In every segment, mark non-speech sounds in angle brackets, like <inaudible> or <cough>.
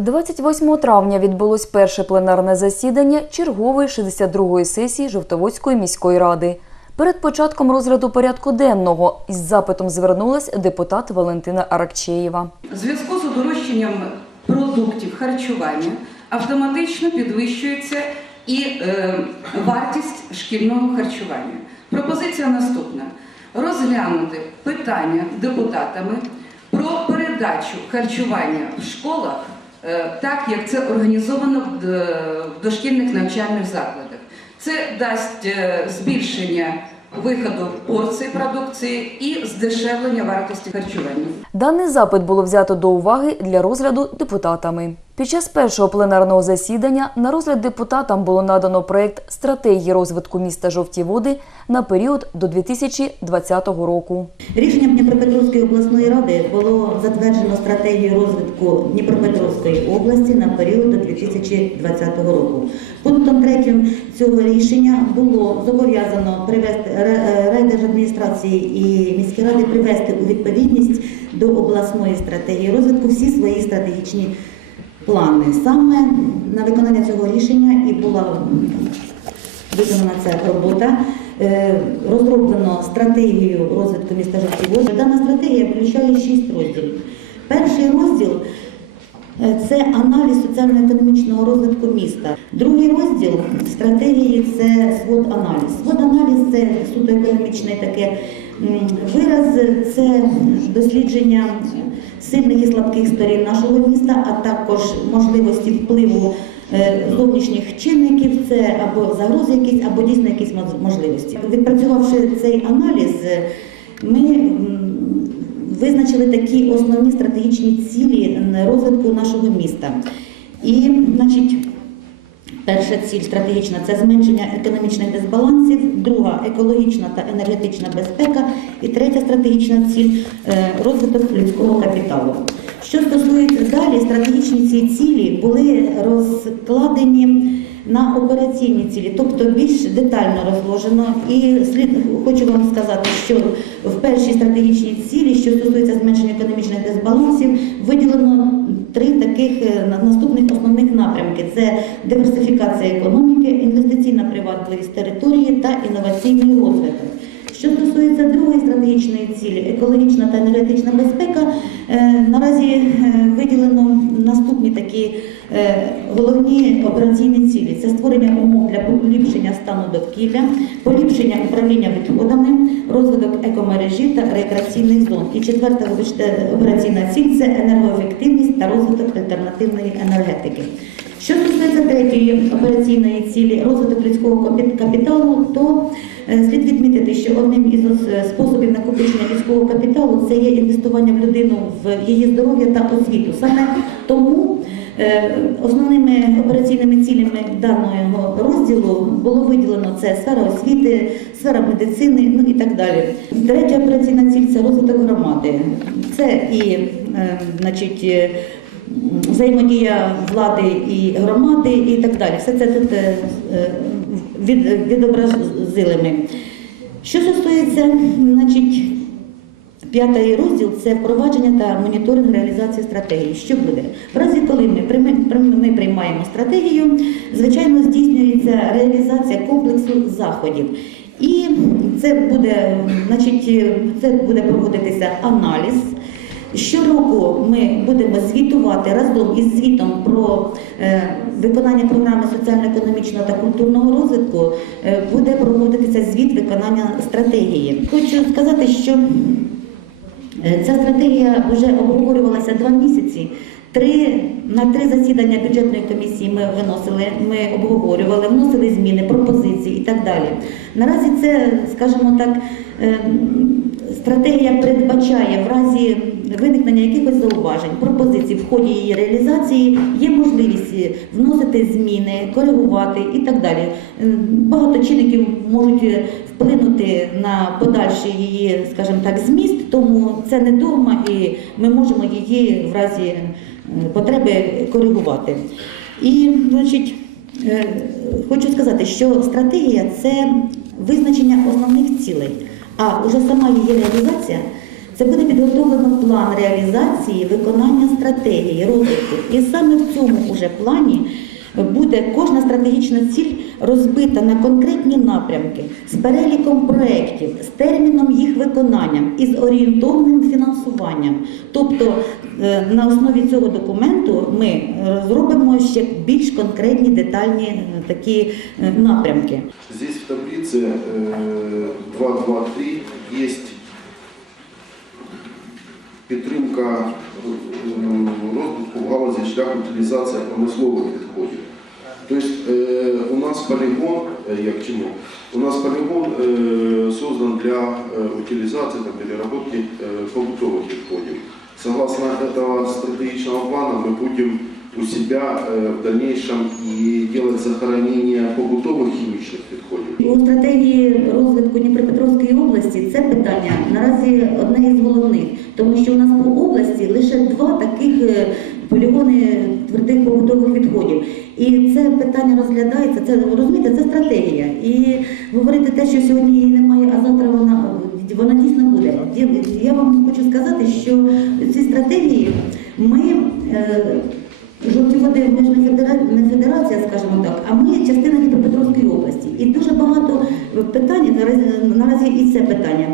28 травня відбулось перше пленарне засідання чергової 62-ї сесії Жовтоводської міської ради. Перед початком розгляду порядку денного із запитом звернулась депутат Валентина Аракчеєва. Зв'язку з удорожчанням продуктів харчування автоматично підвищується і е, вартість шкільного харчування. Пропозиція наступна: розглянути питання депутатами про передачу харчування в школах, так як це організовано в дошкільних навчальних закладах. Це дасть е, збільшення виходу порції продукції і здешевлення вартості харчування. Даний запит було взято до уваги для розгляду депутатами. Під час першого пленарного засідання на розгляд депутатам було надано проект стратегії розвитку міста Жовті Води на період до 2020 року. Рішенням Дніпропетровської обласної ради було затверджено стратегію розвитку Дніпропетровської області на період до 2020 року. Пунктом третім цього рішення було зобов'язано привести ре- райдержадміністрації і міські ради привести у відповідність до обласної стратегії розвитку всі свої стратегічні плани. Саме на виконання цього рішення і була виконана ця робота. Е, Розроблено стратегію розвитку міста Жовті Дана стратегія включає шість розділів. Перший розділ е, це аналіз соціально-економічного розвитку міста. Другий розділ стратегії це свод-аналіз. Свод-аналіз це суто економічний таке вираз, це дослідження сильних і слабких сторін нашого міста, а також можливості впливу е, зовнішніх чинників, це або загрози якісь, або дійсно якісь можливості. Відпрацювавши цей аналіз, е, ми визначили такі основні стратегічні цілі розвитку нашого міста. І, значить, Перша ціль стратегічна це зменшення економічних дисбалансів, друга екологічна та енергетична безпека, і третя стратегічна ціль е, розвиток людського капіталу. Що стосується далі, стратегічні ці цілі були розкладені на операційні цілі, тобто більш детально розложено. І слід хочу вам сказати, що в першій стратегічній цілі, що стосується зменшення економічних дисбалансів, виділено три таких е, на- наступних основних напрямки: це диверсифікація економіки, інвестиційна привабливість території та інноваційний розвиток. Що стосується другої стратегічної цілі, екологічна та енергетична безпека, е, наразі е, виділено наступні такі е, головні операційні цілі: це створення умов для поліпшення стану довкілля, поліпшення управління відходами, розвиток екомережі та рекреаційних зон. І четверта операційна ціль це енергоефективність та розвиток альтернативної енергетики. Що стосується третьої операційної цілі розвиток людського капіталу, то слід відмітити, що одним із е, способів накопичення людського капіталу це є інвестування в людину в її здоров'я та освіту. Саме тому е, основними операційними цілями даного розділу було виділено це сфера освіти, сфера медицини, ну і так далі. Третя операційна ціль це розвиток громади. Це і е, значить. е, взаємодія влади і громади і так далі. Все це тут е, е, від, відобразили. Що стосується, значить, п'ятий розділ це впровадження та моніторинг реалізації стратегії. Що буде? В разі, коли ми, ми приймаємо стратегію, звичайно, здійснюється реалізація комплексу заходів. І це буде, значить, це буде проводитися аналіз. Щороку ми будемо звітувати разом із звітом про е, виконання програми соціально-економічного та культурного розвитку. е, буде проводитися звіт виконання стратегії. Хочу сказати, що е, ця стратегія вже обговорювалася два місяці. Три на три засідання бюджетної комісії ми виносили, ми обговорювали, вносили зміни, пропозиції і так далі. Наразі це, скажімо так, стратегія передбачає в разі виникнення якихось зауважень, пропозицій в ході її реалізації є можливість вносити зміни, коригувати і так далі. Е, Багато чинників можуть вплинути на подальший її, скажімо так, зміст, тому це не догма, і ми можемо її в разі е, потреби коригувати. І, значить, е, хочу сказати, що стратегія це визначення основних цілей, а вже сама її реалізація Це буде підготовлено план реалізації виконання стратегії розвитку. І саме в цьому уже плані буде кожна стратегічна ціль розбита на конкретні напрямки з переліком проєктів, з терміном їх виконання і з орієнтовним фінансуванням. Тобто е, на основі цього документу ми е, зробимо ще більш конкретні детальні е, такі е, напрямки. Здесь в таблице э, 2.2.3 есть підтримка м, розвитку в галузі шлях утилізації промислових відходів. Тобто е, у нас полігон, е, як чому? У нас полігон е, создан для е, утилізації та переработки е, побутових відходів. Согласно этого стратегічного плана мы будем у себя э, в дальнейшем и делать захоронение побутовых химичных відходів. У стратегії розвитку Дніпропетровської області це питання наразі одне із головних, тому що у нас по області лише два таких е, полігони твердих побутових відходів. І це питання розглядається. Це розумієте, це стратегія. І говорити те, що сьогодні її немає, а завтра вона вона дійсно буде. Я вам хочу сказати, що ці стратегії ми. Жовті води не федера- не федерація, скажімо так, а ми частина Дніпропетровської області. І дуже багато питань наразі, і це питання.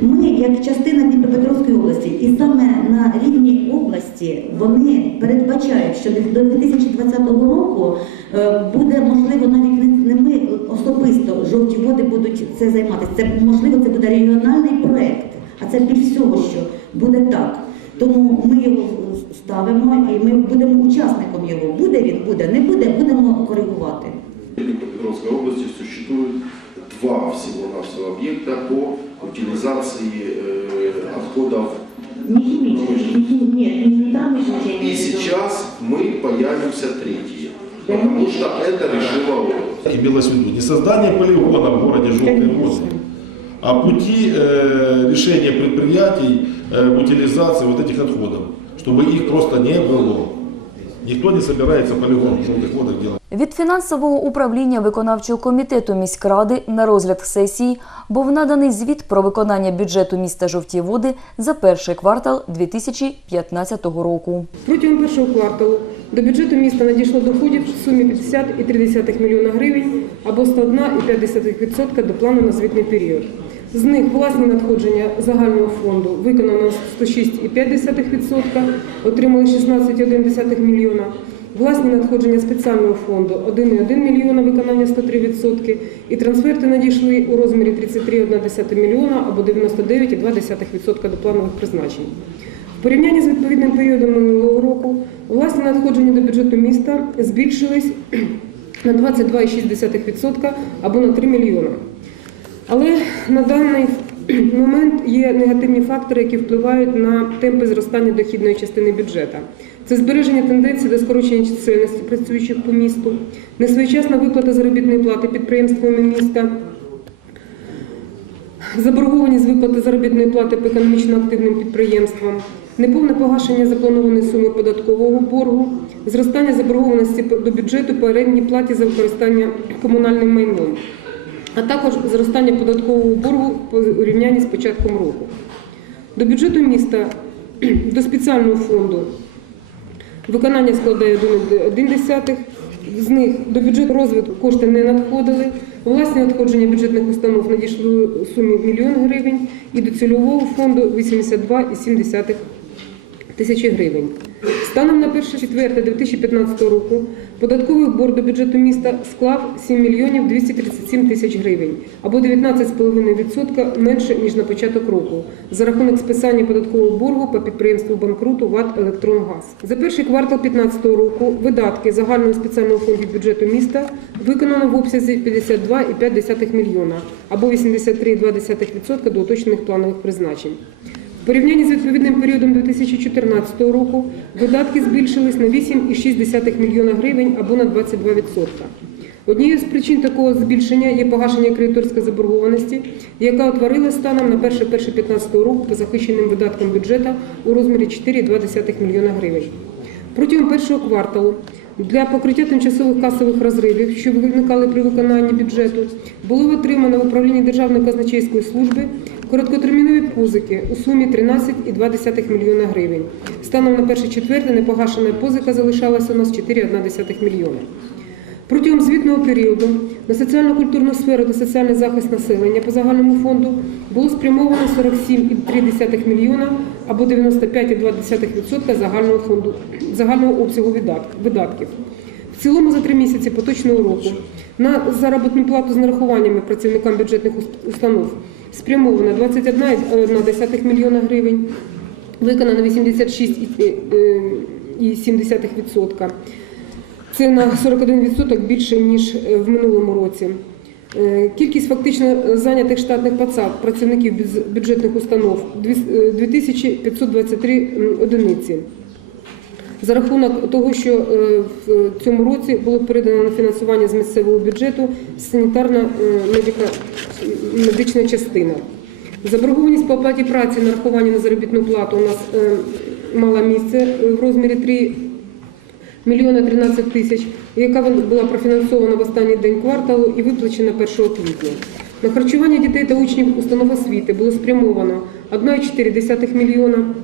Ми, як частина Дніпропетровської області, і саме на рівні області вони передбачають, що до 2020 року е, буде можливо навіть не ми особисто жовті води будуть це займатися. Це можливо, це буде регіональний проект, а це більш всього, що буде так. Тому ми його ставимо і ми будемо учасником його. Буде він, буде, не буде, будемо коригувати. В Днепропетровской области существует два всего-навсего объекта по утилизации э, отходов. Не хімічні, ні, ні, не промислові. И сейчас мы появимся третьи, потому что это решила область. Имелось в виду не создание полигона в городе Желтые Конечно. Воды, а пути э, решения предприятий э, утилизации вот этих отходов, чтобы их просто не было. Никто не собирается полигон в Желтых Водах делать. Від фінансового управління виконавчого комітету міськради на розгляд сесії був наданий звіт про виконання бюджету міста Жовті Води за перший квартал 2015 року. Протягом першого кварталу до бюджету міста надійшло доходів в сумі 50,3 мільйона гривень або 101,5% до плану на звітний період. З них власні надходження загального фонду виконано 106,5%, отримали 16,1 мільйона. Власні надходження спеціального фонду 1,1 мільйона, виконання 103%, і трансферти надійшли у розмірі 33,1 мільйона або 99,2% до планових призначень. В порівнянні з відповідним періодом минулого року власні надходження до бюджету міста збільшились <clears throat> на 22,6% або на 3 мільйона. Але на даний момент є негативні фактори, які впливають на темпи зростання дохідної частини бюджету. Це збереження тенденції до скорочення чисельності працюючих по місту, несвоєчасна виплата заробітної плати підприємствами міста, заборгованість виплати заробітної плати по економічно активним підприємствам, неповне погашення запланованої суми податкового боргу, зростання заборгованості до бюджету по орендній платі за використання комунальним майном, а також зростання податкового боргу по урівнянні з початком року. До бюджету міста, <clears throat> до спеціального фонду виконання складає 1,1, з них до бюджету розвитку кошти не надходили. Власні надходження бюджетних установ надійшли у сумі мільйон гривень і до цільового фонду 82,7 тисячі гривень. Станом на 1.4.2015 року податковий борг до бюджету міста склав 7 мільйонів 237 тисяч гривень, або 19,5% менше, ніж на початок року, за рахунок списання податкового боргу по підприємству банкруту ВАТ «Електронгаз». За перший квартал 2015 року видатки загального спеціального фонду бюджету міста виконано в обсязі 52,5 мільйона, або 83,2% до уточнених планових призначень. В порівнянні з відповідним періодом 2014 року видатки збільшились на 8,6 мільйона гривень або на 22%. Однією з причин такого збільшення є погашення кредиторської заборгованості, яка утворилася станом на 1.1.15 року по захищеним видаткам бюджету у розмірі 4,2 мільйона гривень. Протягом першого кварталу для покриття тимчасових касових розривів, що виникали при виконанні бюджету, було отримано в управлінні Державної казначейської служби Короткотермінові позики у сумі 13,2 мільйона гривень. Станом на перше четверте непогашена позика залишалася у нас 4,1 мільйона. Протягом звітного періоду на соціально-культурну сферу та соціальний захист населення по загальному фонду було спрямовано 47,3 мільйона або 95,2% загального фонду загального обсягу видатків. В цілому за три місяці поточного року на заробітну плату з нарахуваннями працівникам бюджетних установ спрямовано 21,1 мільйона гривень, виконано 86,7%. Це на 41% більше, ніж е, в минулому році. Е, Кількість фактично зайнятих штатних працівників бюджетних установ е, 2523 одиниці. За рахунок того, що е, в цьому році було передано на фінансування з місцевого бюджету санітарна е, медична частина. Заборгованість по оплаті праці нарахування на заробітну плату у нас е, мала місце в розмірі 3 мільйона 13 тисяч, яка була профінансована в останній день кварталу і виплачена 1 квітня. На харчування дітей та учнів установ освіти було спрямовано 1,4 мільйона,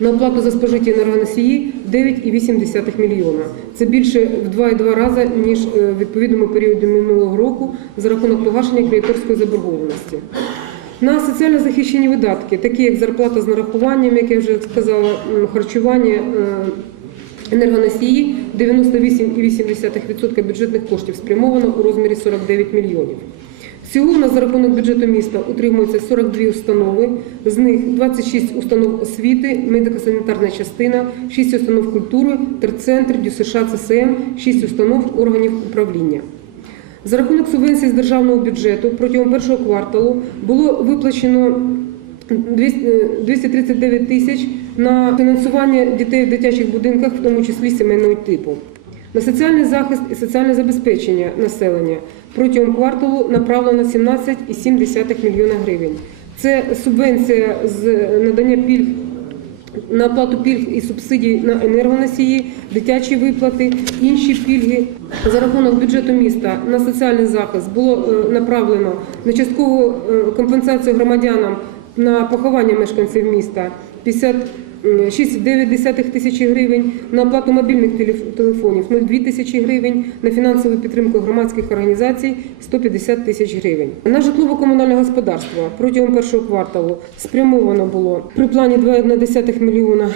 на оплату за спожиті енергоносії 9,8 мільйона. Це більше в 2,2 рази, ніж е, в відповідному періоді минулого року за рахунок погашення кредиторської заборгованості. На соціально захищені видатки, такі як зарплата з нарахуванням, як я вже сказала, харчування, е, енергоносії, 98,8% бюджетних коштів спрямовано у розмірі 49 мільйонів. Всього у нас за рахунок бюджету міста утримується 42 установи, з них 26 установ освіти, медико-санітарна частина, 6 установ культури, терцентр, ДЮСШ, ЦСМ, 6 установ органів управління. За рахунок субвенцій з державного бюджету протягом першого кварталу було виплачено 200 е, 239 тисяч на фінансування дітей в дитячих будинках, в тому числі сімейного типу. На соціальний захист і соціальне забезпечення населення протягом кварталу направлено 17,7 мільйона гривень. Це субвенція з надання пільг на оплату пільг і субсидій на енергоносії, дитячі виплати, інші пільги. За рахунок бюджету міста на соціальний захист було е, направлено на часткову е, компенсацію громадянам на поховання мешканців міста 56,9 тисячі гривень, на оплату мобільних телеф- телефонів 0,2 тисячі гривень, на фінансову підтримку громадських організацій 150 тисяч гривень. На житлово-комунальне господарство протягом першого кварталу спрямовано було при плані 2,1 мільйона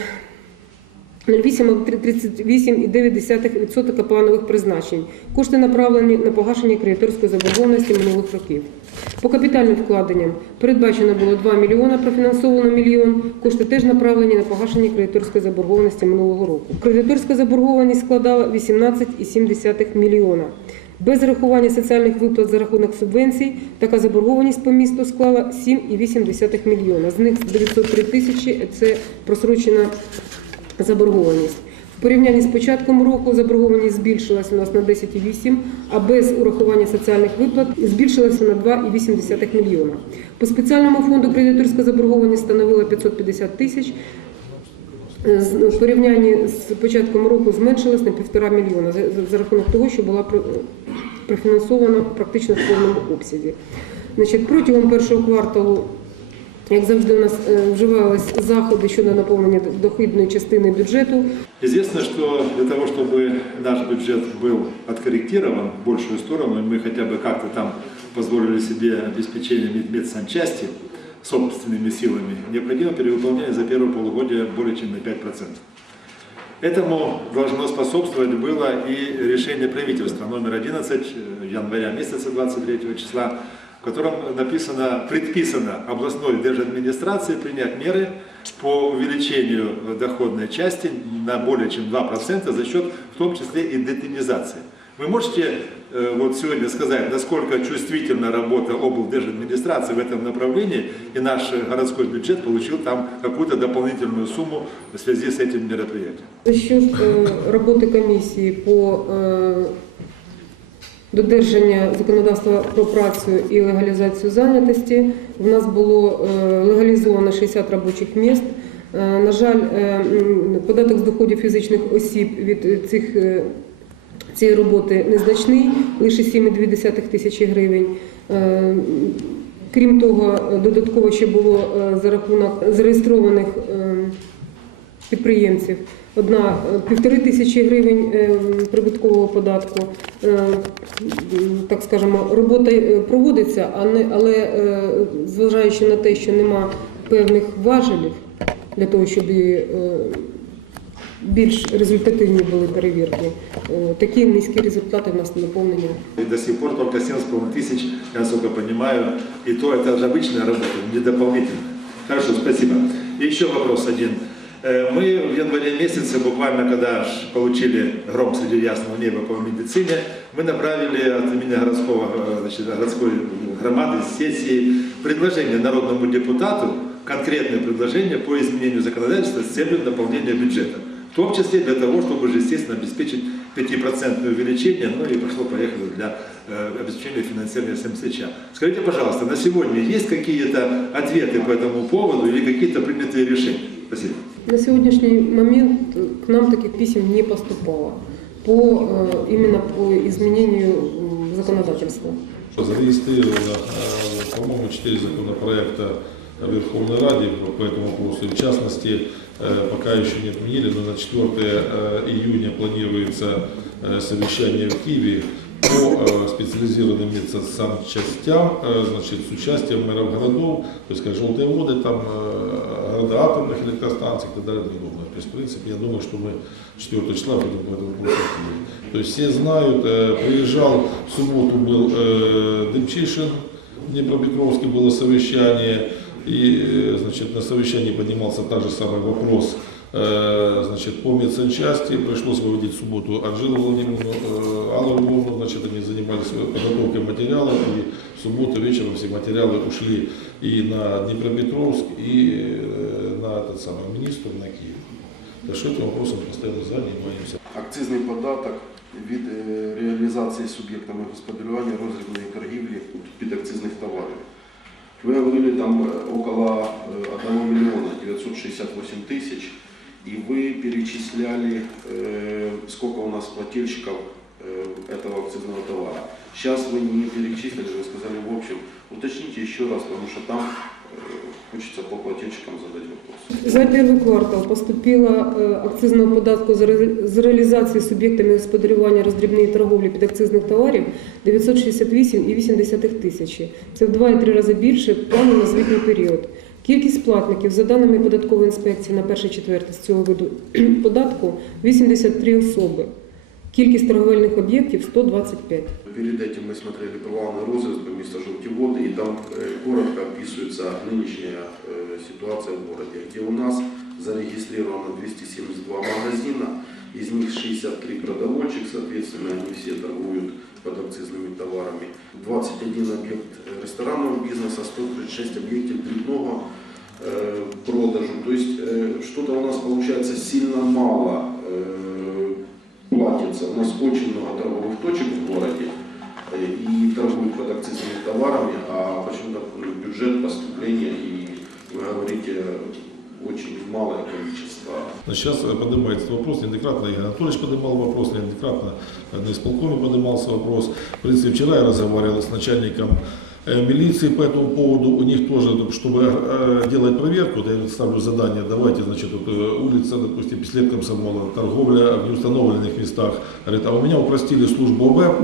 38,9% планових призначень. Кошти направлені на погашення кредиторської заборгованості минулих років. По капітальним вкладенням передбачено було 2 мільйона, профінансовано мільйон. Кошти теж направлені на погашення кредиторської заборгованості минулого року. Кредиторська заборгованість складала 18,7 мільйона. Без рахування соціальних виплат за рахунок субвенцій така заборгованість по місту склала 7,8 мільйона. З них 903 тисячі це просрочена заборгованість. В порівнянні з початком року заборгованість збільшилася у нас на 10,8, а без урахування соціальних виплат збільшилася на 2,8 мільйона. По спеціальному фонду кредиторська заборгованість становила 550 тисяч. В порівнянні з початком року зменшилась на півтора мільйона за, за- за рахунок того, що була профінансована практично в повному обсязі. Значить, протягом першого кварталу як завжди, у нас вживались заходи щодо наповнення дохідної частини бюджету. Известно, что для того, чтобы наш бюджет был откорректирован в большую сторону, и мы хотя бы как-то там позволили себе обеспечение мед- медсанчасти собственными силами, необходимо перевыполнение за первое полугодие более чем на 5%. Этому должно способствовать было и решение правительства номер 11 э, января месяца 23 числа, в котором написано, предписано областной держадминистрации принять меры по увеличению э, доходной части на более чем 2% за счет в том числе и детинизации. Вы можете э, вот сегодня сказать, насколько чувствительна работа облдержадминистрации в этом направлении, и наш э, городской бюджет получил там какую-то дополнительную сумму в связи с этим мероприятием? За счет е, роботи комісії по е, додержання законодавства про працю і легалізацію зайнятості, в нас було е, легалізовано 60 робочих місць. Е, На жаль, е, податок з доходів фізичних осіб від цих цієї роботи незначний, лише 7,2 тисячі гривень. Крім того, додатково ще було за рахунок зареєстрованих е, підприємців одна е, півтори тисячі гривень е, прибуткового податку. Е, м, Так скажемо, робота е, проводиться, а не- але е, зважаючи на те, що нема певних важелів для того, щоб е, більш результативні були перевірки, е, такі низькі результати в нас наповнення И до сих пор только 7,5 тысяч, я насколько понимаю, и то это же обычная работа, не дополнительная. Хорошо, спасибо. И еще вопрос один. Э, Мы в январе месяце, буквально когда ж получили гром среди ясного неба по медицине, мы направили от имени городского, э, значит, городской громады сессии предложение народному депутату, конкретное предложение по изменению законодательства с целью наполнения бюджета. В том числе для того, чтобы же, естественно, обеспечить 5% увеличение, ну и пошло-поехало для э, обеспечения финансирования СМСЧ. Скажите, пожалуйста, на сегодня есть какие-то ответы по этому поводу или какие-то принятые решения? Спасибо. На сьогоднішній момент к нам таких писем не поступало по, э, именно по изменению законодательства. Зарегистрировано, э, по-моему, четыре законопроекта Верховной Раде по этому вопросу. В частности, пока еще не отменили, но на 4 э, июня планируется э, совещание в Киеве по э, специализированным медсанчастям, э, значит, с участием мэров городов, то есть как желтые воды, там, э, города атомных электростанций и так далее и тому подобное. То есть, в принципе, я думаю, что мы 4 числа будем по этому вопросу активны. То есть все знают, э, приезжал в субботу был э, Дымчишин, в Днепропетровске было совещание, и э, значит, на совещании поднимался тот же самый вопрос э, значит, по медсанчасти. Пришлось выводить в субботу Анжелу Владимировну, э, Аллу Львовну, значит, они занимались подготовкой материалов, и в субботу вечером все материалы ушли и на Днепропетровск, и э, на этот самый министр, на Киев. Так что этим вопросом постоянно занимаемся. Акцизний податок від е, реалізації суб'єктами господарювання розрібної торгівлі підакцизних товарів. Вы говорили там э, около э, 1 миллиона 968 тысяч, и вы перечисляли, э, сколько у нас плательщиков э, этого акцизного товара. Сейчас вы не перечислили, вы сказали в общем. Уточните еще раз, потому что там э, хочется по плательщикам задать вопрос. За перший квартал поступило е, акцизного податку за реалізації суб'єктами господарювання роздрібної торговлі підакцизних товарів 968,8 тисячі. Це в 2,3 рази більше плану на звітний період. Кількість платників за даними податкової інспекції на перший четвертий з цього виду податку 83 особи. Кількість торговельних об'єктів 125. Перед этим мы смотрели провал на розыск по месту Желтиводы, и там э, коротко описывается нынешняя э, ситуация в городе, где у нас зарегистрировано 272 магазина, из них 63 продовольчих, соответственно, они все торгуют подакцизными товарами, 21 объект э, ресторанного бизнеса, 136 объектов грибного э, продажу. То есть э, что-то у нас получается сильно мало платится. У нас очень много торговых точек в городе и торгуют под акцизными товарами, а почему-то ну, бюджет поступления и вы говорите очень малое количество. Сейчас поднимается вопрос, неоднократно Игорь Анатольевич поднимал вопрос, неоднократно на исполкоме поднимался вопрос. В принципе, вчера я разговаривал с начальником милиции по этому поводу, у них тоже, чтобы э, делать проверку, вот я ставлю задание, давайте, значит, вот, э, улица, допустим, Песлет Комсомола, торговля в неустановленных местах, говорит, а у меня упростили службу ВЭП,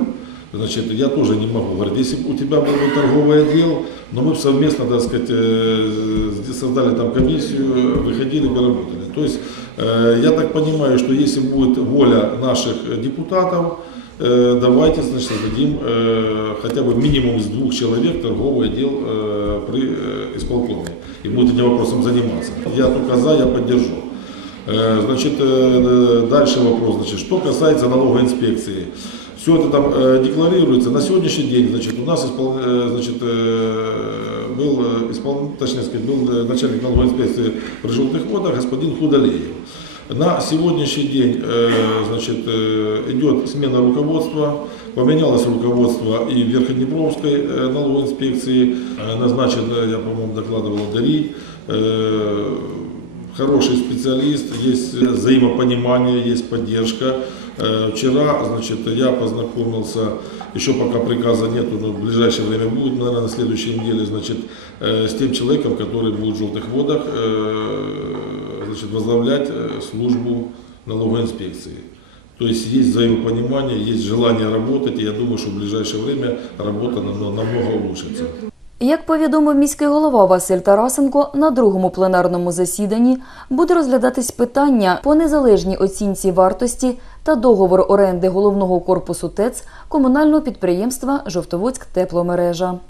Значит, я тоже не могу. Говорит, если бы у тебя был бы торговый отдел, но мы бы совместно, так сказать, э, создали там комиссию, выходили бы работали. То есть, э, я так понимаю, что если будет воля наших депутатов, э, давайте, значит, создадим э, хотя бы минимум из двух человек торговый отдел э, при э, исполкоме. И будет этим вопросом заниматься. Я только за, я поддержу. Э, Значит, э, дальше вопрос. Значит, что касается налоговой инспекции. Все это там э, декларируется. На сегодняшний день, значит, у нас испол- э, значит, э, был, э, испол- точнее сказать, был э, начальник налоговой инспекции при желтых водах господин Худалеев. На сегодняшний день э, значит, э, идет смена руководства, поменялось руководство и в Верходнепровской э, налоговой инспекции, Э, назначен, э, я, по-моему, докладывал Дарий, Э, хороший специалист, есть взаимопонимание, есть поддержка. Э, Вчера, значит, я познакомился, еще пока приказа нету, но в ближайшее время будет, наверное, на следующей неделе, значит, э, с тем человеком, который будет в желтых водах, э, значит, возглавлять э, службу налоговой инспекции. То есть есть взаимопонимание, есть желание работать, и я думаю, что в ближайшее время работа намного, улучшится. Як повідомив міський голова Василь Тарасенко, на другому пленарному засіданні буде розглядатись питання по незалежній оцінці вартості та договору оренди головного корпусу ТЕЦ комунального підприємства Жовтоводськ тепломережа.